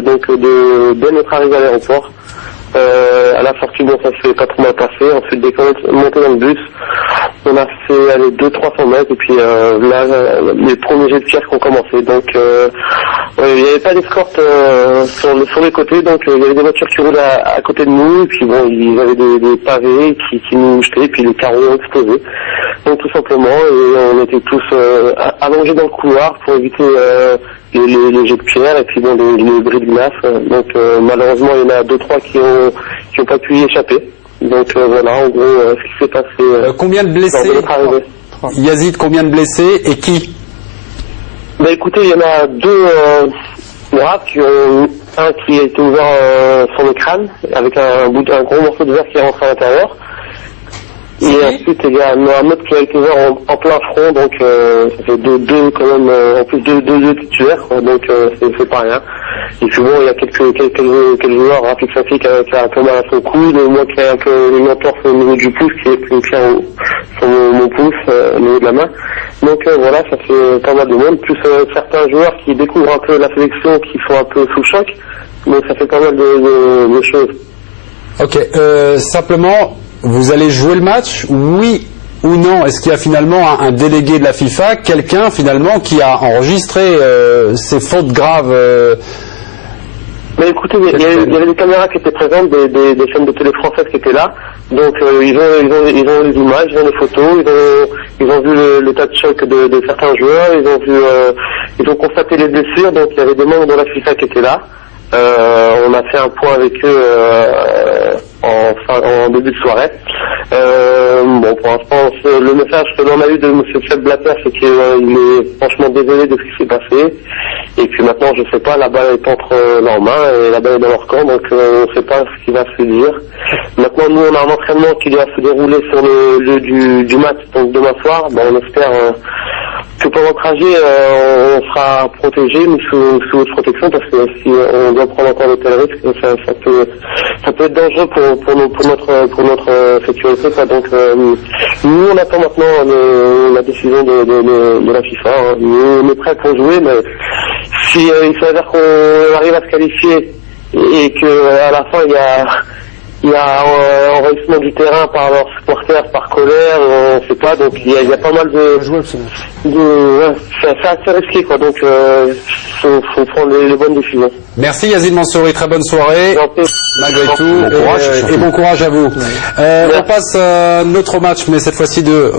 dès notre arrivée à l'aéroport. À la sortie, bon, ça s'est pas trop mal passé. Ensuite, dès qu'on est monté dans le bus, on a fait aller 200-300 mètres, et puis là, les premiers jets de pierre qui ont commencé. Donc, il n'y avait pas d'escorte sur les côtés, donc il y avait des voitures qui roulaient à côté de nous, et puis bon, il y avait des pavés qui nous jetaient, et puis les carreaux ont explosé. Donc tout simplement, et on était tous allongés dans le couloir pour éviter les jets de pierre et puis bon les bris de glace. Donc malheureusement il y en a 2-3 qui ont pas pu y échapper. Donc voilà en gros ce qui s'est passé. Combien de blessés Yazid, combien de blessés et qui? Bah écoutez, il y en a deux noirs qui ont un qui a été ouvert sur le crâne avec un gros morceau de verre qui est rentré à l'intérieur. Et ensuite, il y a un autre qui a été ouvert en plein front, donc ça fait deux quand même, en plus deux titulaires, quoi, donc c'est pas rien. Et puis bon, il y a quelques joueurs rapide qui a un peu mal à son coude, moi qui ai un peu une entorse au niveau du pouce, qui est pris une pierre sur mon pouce, au niveau de la main. Donc voilà, ça fait pas mal de monde, plus certains joueurs qui découvrent un peu la sélection, qui sont un peu sous choc, donc ça fait pas mal de choses. Ok, simplement, vous allez jouer le match, oui ou non? Est-ce qu'il y a finalement un délégué de la FIFA, quelqu'un finalement qui a enregistré ces fautes graves Mais écoutez, il y avait des caméras qui étaient présentes, des chaînes de télé françaises qui étaient là, donc ils ont les images, ils ont les photos, ils ont vu l'état de choc de certains joueurs, ils ont constaté les blessures, donc il y avait des membres de la FIFA qui étaient là. On a fait un point avec eux en début de soirée. Bon, pour l'instant, le message que l'on a eu de M. Fred Blatter, c'est qu'il est franchement désolé de ce qui s'est passé. Et puis maintenant, je sais pas, la balle est entre leurs mains et la balle est dans leur camp, donc on ne sait pas ce qui va se dire. Maintenant, nous, on a un entraînement qui doit se dérouler sur le lieu du match, donc demain soir. Ben, on espère que pendant le trajet, on sera protégé, mais sous haute protection, parce que si on doit prendre encore de tels risques, ça peut être dangereux pour notre sécurité, quoi. Donc, nous, on attend maintenant la décision de la FIFA. Hein. Nous, on est prêts pour jouer, mais si il s'avère qu'on arrive à se qualifier et qu'à la fin, il y a un envahissement du terrain par leurs supporters, par colère, on sait pas, donc il y a pas mal de c'est assez risqué, quoi, donc faut prendre les bonnes décisions. Merci Yazid Mansouri, très bonne soirée malgré tout, et bon courage à vous. On passe à notre match, mais cette fois-ci de